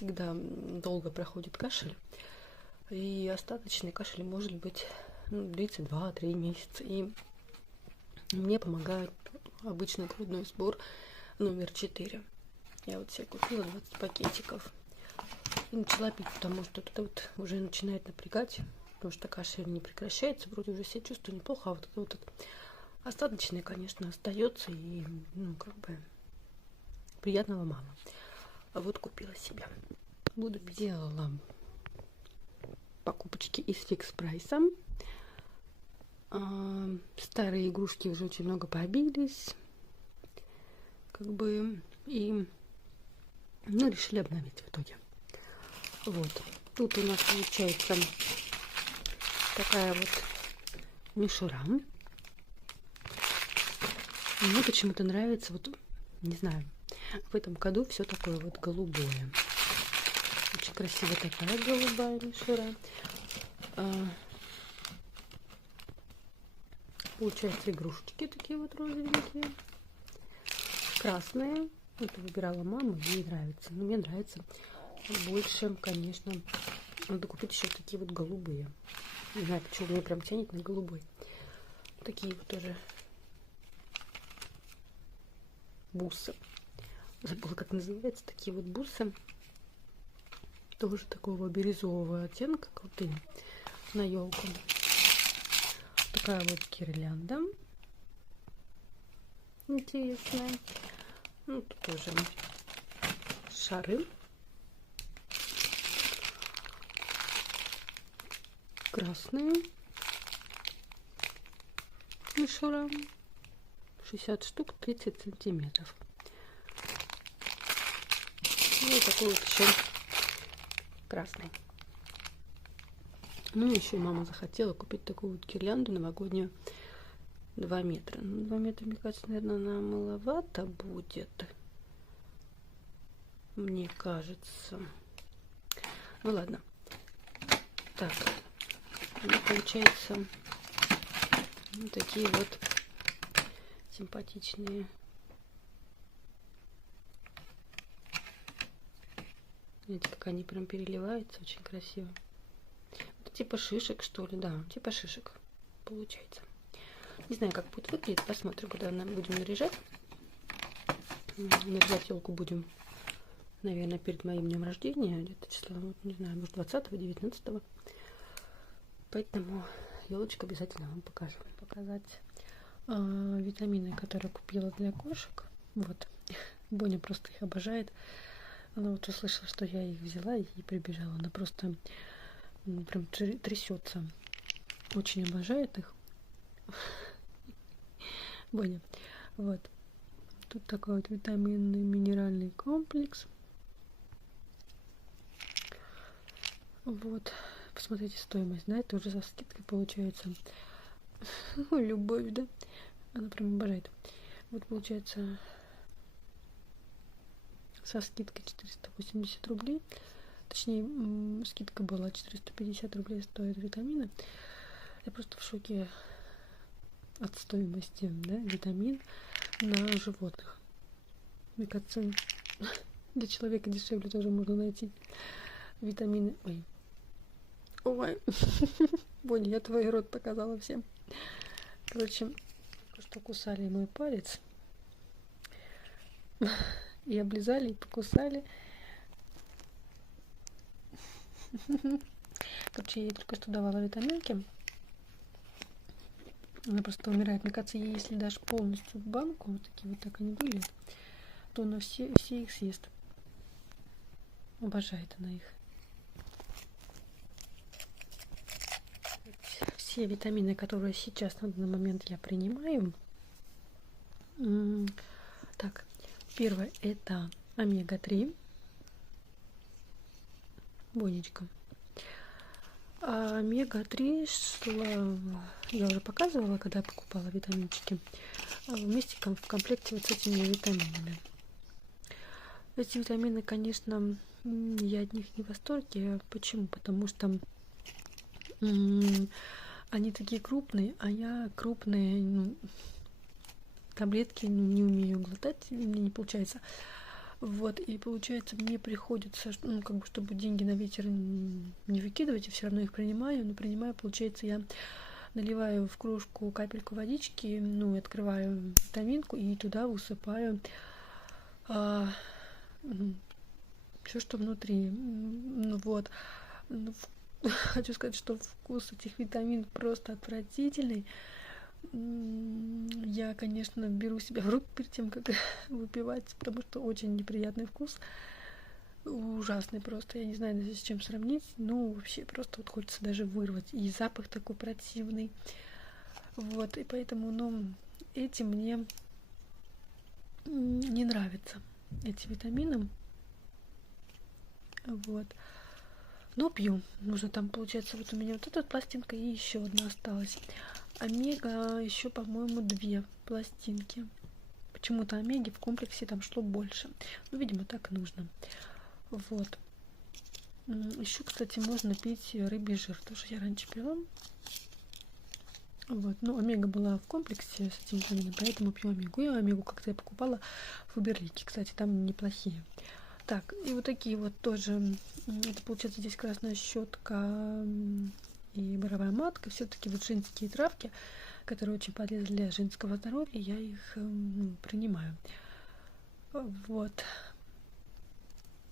всегда долго проходит кашель. И остаточный кашель может быть длится 2-3 месяца. И мне помогает обычный грудной сбор номер 4. Я вот себе купила 20 пакетиков и начала пить, потому что это вот уже начинает напрягать, потому что кашель не прекращается, вроде уже себя чувствую неплохо, а вот это вот остаточный, конечно, остается, и приятного мало. А вот купила себе. Сделала покупочки из фикс прайса. Старые игрушки уже очень много побились, и решили обновить в итоге. Вот. Тут у нас получается такая вот мишура. Мне почему-то нравится, вот, не знаю, в этом году все такое вот голубое. Очень красивая такая голубая мишура. Получается, игрушечки такие вот розовенькие, красные. Это выбирала мама, ей нравится. Но мне нравится больше, конечно. Надо купить еще такие вот голубые. Не знаю, почему мне прям тянет на голубой. Такие вот тоже бусы. Забыла, как называется. Такие вот бусы. Тоже такого бирюзового оттенка, крутые, на елку. Такая вот гирлянда интересная. Тут тоже шары. Красные. Мишура. 60 штук, 30 сантиметров. И такой вот еще красный. Еще мама захотела купить такую вот гирлянду новогоднюю 2 метра. 2 метра, мне кажется, наверное, она маловато будет. Мне кажется. Ну ладно. Так. Получается вот такие вот симпатичные. Видите, как они прям переливаются, очень красиво. Это типа шишек, что ли, да, типа шишек получается. Не знаю, как будет выглядеть, посмотрим, когда будем наряжать. Наряжать елку будем, наверное, перед моим днем рождения, где-то числа, не знаю, может 20-го, 19-го. Поэтому елочку обязательно вам покажу. Показать витамины, которые купила для кошек. Вот. Боня просто их обожает. Она вот услышала, что я их взяла и прибежала. Она просто прям трясется. Очень обожает их. Боня. Вот. Тут такой вот витаминный минеральный комплекс. Вот. Посмотрите стоимость, да? Это уже со скидкой получается. Любовь, да? Она прям обожает. Вот получается со скидкой 480 рублей. Точнее, скидка была 450 рублей стоят витамины. Я просто в шоке от стоимости, да, витамин на животных. Мне кажется, для человека дешевле тоже можно найти витамины. Ой. Боня, я твой рот показала всем. Короче, только что кусали мой палец. И облизали, и покусали. Короче, я ей только что давала витаминки. Она просто умирает. Мне кажется, ей, если дашь полностью банку, вот такие вот так они выглядят, то она все их съест. Обожает она их. Все витамины, которые сейчас на данный момент я принимаю. Так, первое это омега-3. Бонечка. Омега-3 я уже показывала, когда покупала витаминчики. Вместе в комплекте вот с этими витаминами. Эти витамины, конечно, я от них не в восторге. Почему? Потому что они такие крупные, а я крупные таблетки не умею глотать, мне не получается. Вот, и получается, мне приходится, ну, как бы, чтобы деньги на ветер не выкидывать, я все равно их принимаю, но принимаю, получается, я наливаю в кружку капельку водички, ну, открываю витаминку и туда высыпаю все, что внутри. Вот. Ну, хочу сказать, что вкус этих витамин просто отвратительный. Я, конечно, беру себя в руки перед тем, как выпивать, потому что очень неприятный вкус. Ужасный просто. Я не знаю даже с чем сравнить. Ну, вообще просто вот хочется даже вырвать. И запах такой противный. Вот, и поэтому, ну, эти мне не нравятся, эти витамины. Вот. Но пью. Нужно там, получается, вот у меня вот эта пластинка и еще одна осталась. Омега еще, по-моему, 2 пластинки. Почему-то омеги в комплексе там шло больше. Ну, видимо, так и нужно. Вот. Еще, кстати, можно пить рыбий жир. Тоже я раньше пила. Вот. Ну, омега была в комплексе с этим витамином, поэтому пью омегу. И омегу как-то я покупала в Фаберлике. Кстати, там неплохие. Так, и вот такие вот тоже. Это получается здесь красная щетка и боровая матка. Все-таки вот женские травки, которые очень полезны для женского здоровья, я их принимаю. Вот.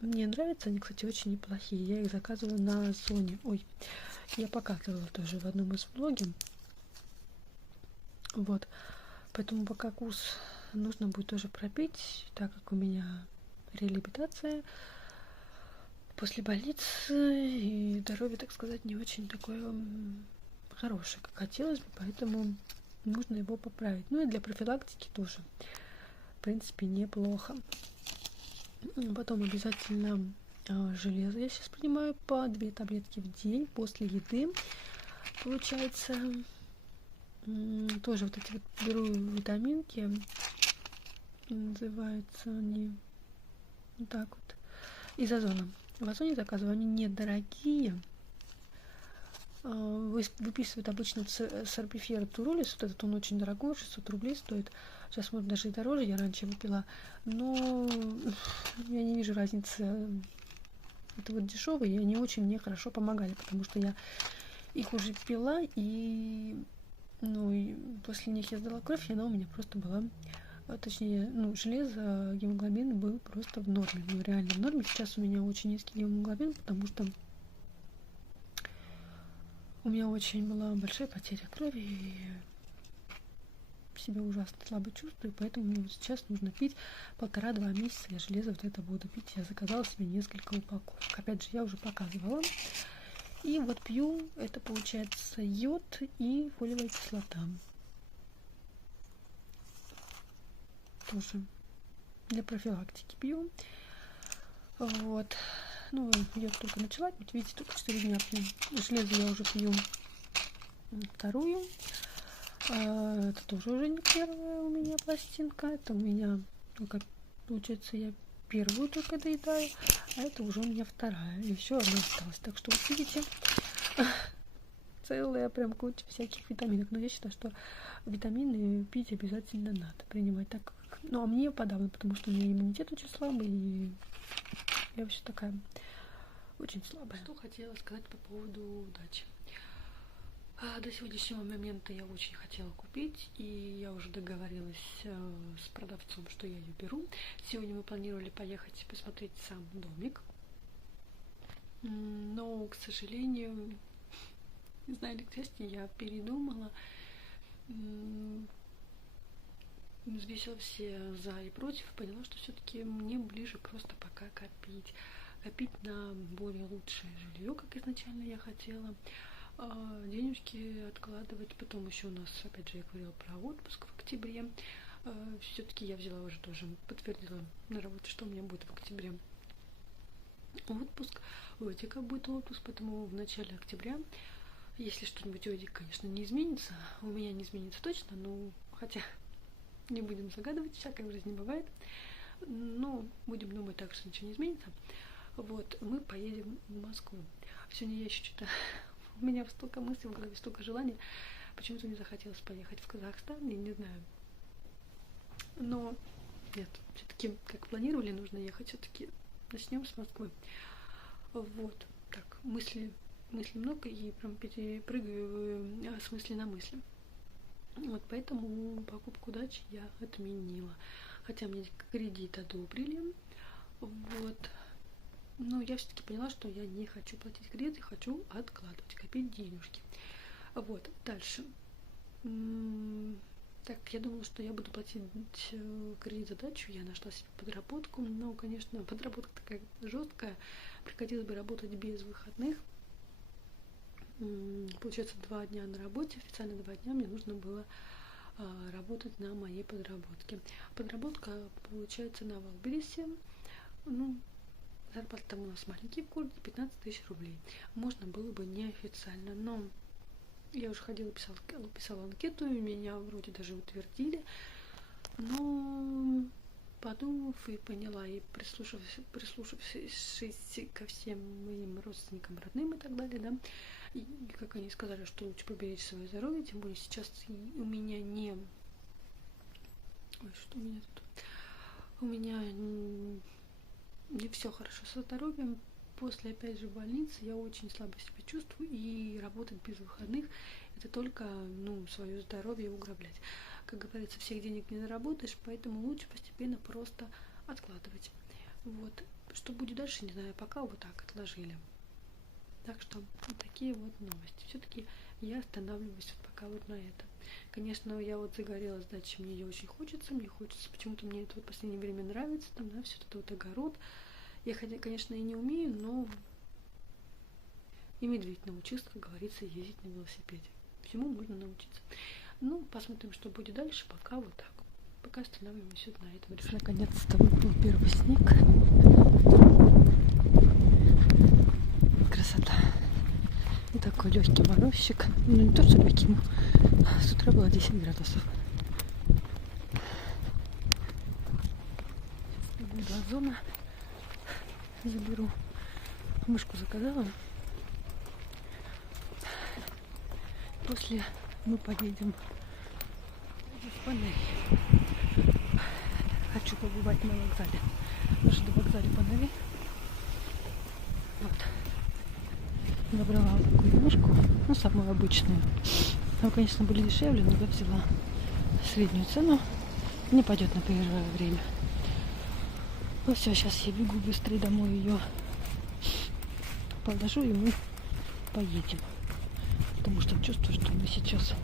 Мне нравятся они, кстати, очень неплохие. Я их заказывала на Озоне. Ой, я показывала тоже в одном из влогов. Вот. Поэтому пока курс нужно будет тоже пропить, так как у меня реабилитация после больницы, и здоровье, так сказать, не очень такое хорошее, как хотелось бы, поэтому нужно его поправить. Ну и для профилактики тоже, в принципе, неплохо. Потом обязательно железо я сейчас принимаю по 2 таблетки в день после еды. Получается, тоже вот эти вот беру витаминки, называются они вот так вот, из Озона. В Озоне заказываю, они недорогие. Выписывают обычно сорбифер турулис, вот этот он очень дорогой, 600 рублей стоит. Сейчас, может, даже и дороже, я раньше выпила. Но я не вижу разницы. Это вот дешевые, и они очень мне хорошо помогали, потому что я их уже пила, и, ну, и после них я сдала кровь, и она у меня просто была, точнее, ну, железо, гемоглобин был просто в норме, ну, реально в норме. Сейчас у меня очень низкий гемоглобин, потому что у меня очень была большая потеря крови, и себя ужасно слабо чувствую, поэтому мне вот сейчас нужно пить 1,5-2 месяца. Я железо вот это буду пить. Я заказала себе несколько упаковок. Опять же, я уже показывала. И вот пью, это получается йод и фолиевая кислота. Тоже для профилактики пью. Вот. Ну, йод только начала пить. Видите, только 4 дня пью. Железо я уже пью 2-ю. Это тоже уже не 1-я у меня пластинка. Это у меня, ну, как получается, я 1-ю только доедаю, а это уже у меня 2-я. И еще одна осталась. Так что, вот видите, целая прям куча всяких витаминов. Но я считаю, что витамины пить обязательно надо принимать. Так как, ну, а мне подавно, потому что у меня иммунитет очень слабый, и я вообще такая очень слабая. Что хотела сказать по поводу удачи. До сегодняшнего момента я очень хотела купить, и я уже договорилась с продавцом, что я ее беру. Сегодня мы планировали поехать посмотреть сам домик, но, к сожалению, не знаю, или к счастью, я передумала, взвесила все за и против, поняла, что все-таки мне ближе просто пока копить на более лучшее жилье, как изначально я хотела. Денежки откладывать. Потом еще у нас, опять же, я говорила про отпуск в октябре. Все-таки я взяла уже тоже, подтвердила на работе, что у меня будет в октябре отпуск. У Эдика будет отпуск, поэтому в начале октября, если что-нибудь у Эдика, конечно, не изменится, у меня не изменится точно, но хотя не будем загадывать, всякое в жизни бывает, но будем думать так, что ничего не изменится. Вот, мы поедем в Москву. Сегодня я еще что-то... У меня столько мыслей в голове, столько желаний. Почему-то мне захотелось поехать в Казахстан, я не знаю. Но Нет, все-таки, как планировали, нужно ехать. Все-таки начнем с Москвы. Вот, так, мыслей много, и прям перепрыгиваю с мысли на мысли. Вот поэтому покупку дачи я отменила. Хотя мне кредит одобрили. Вот. Но я все-таки поняла, что я не хочу платить кредит, хочу откладывать, копить денежки. Вот, дальше. Так, я думала, что я буду платить кредит за дачу, я нашла себе подработку, но, конечно, подработка такая жесткая, приходилось бы работать без выходных. Получается, 2 дня на работе, официально 2 дня мне нужно было работать на моей подработке. Подработка получается на Валбересе, ну, зарплата там у нас маленький в городе, 15 000 рублей. Можно было бы неофициально, но я уже ходила, писала анкету, и меня вроде даже утвердили. Но подумав и поняла, и прислушавшись ко всем моим родственникам, родным и так далее, да, и как они сказали, что лучше поберечь свое здоровье, тем более сейчас у меня не... Ой, что у меня тут? У меня не все хорошо со здоровьем. После, опять же, больницы я очень слабо себя чувствую, и работать без выходных — это только, свое здоровье уграблять. Как говорится, всех денег не заработаешь, поэтому лучше постепенно просто откладывать. Вот. Что будет дальше, не знаю, пока вот так отложили. Так что вот такие вот новости. Все-таки я останавливаюсь пока вот на это. Конечно, я вот загорелась дачей, мне ее очень хочется. Почему-то мне это вот в последнее время нравится, там, да, все это вот огород. Я, конечно, и не умею, но и медведь научился, как говорится, ездить на велосипеде. Всему можно научиться. Посмотрим, что будет дальше. Пока вот так. Пока останавливаемся вот на этом. Наконец-то выпал первый снег. Красота. И такой легкий морозчик. Не то, что легкий, но с утра было 10 градусов. Сейчас до Озона заберу. Мышку заказала. После мы поедем в Панель. Хочу побывать на вокзале. Жду вокзале Панели. Вот. Набрала вот такую мышку, самую обычную. Там, конечно, были дешевле, но я взяла среднюю цену. Не пойдет на первое время. Ну все, сейчас я бегу быстрее домой, ее положу, и мы поедем. Потому что чувствую, что мы сейчас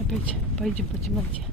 опять поедем по темноте.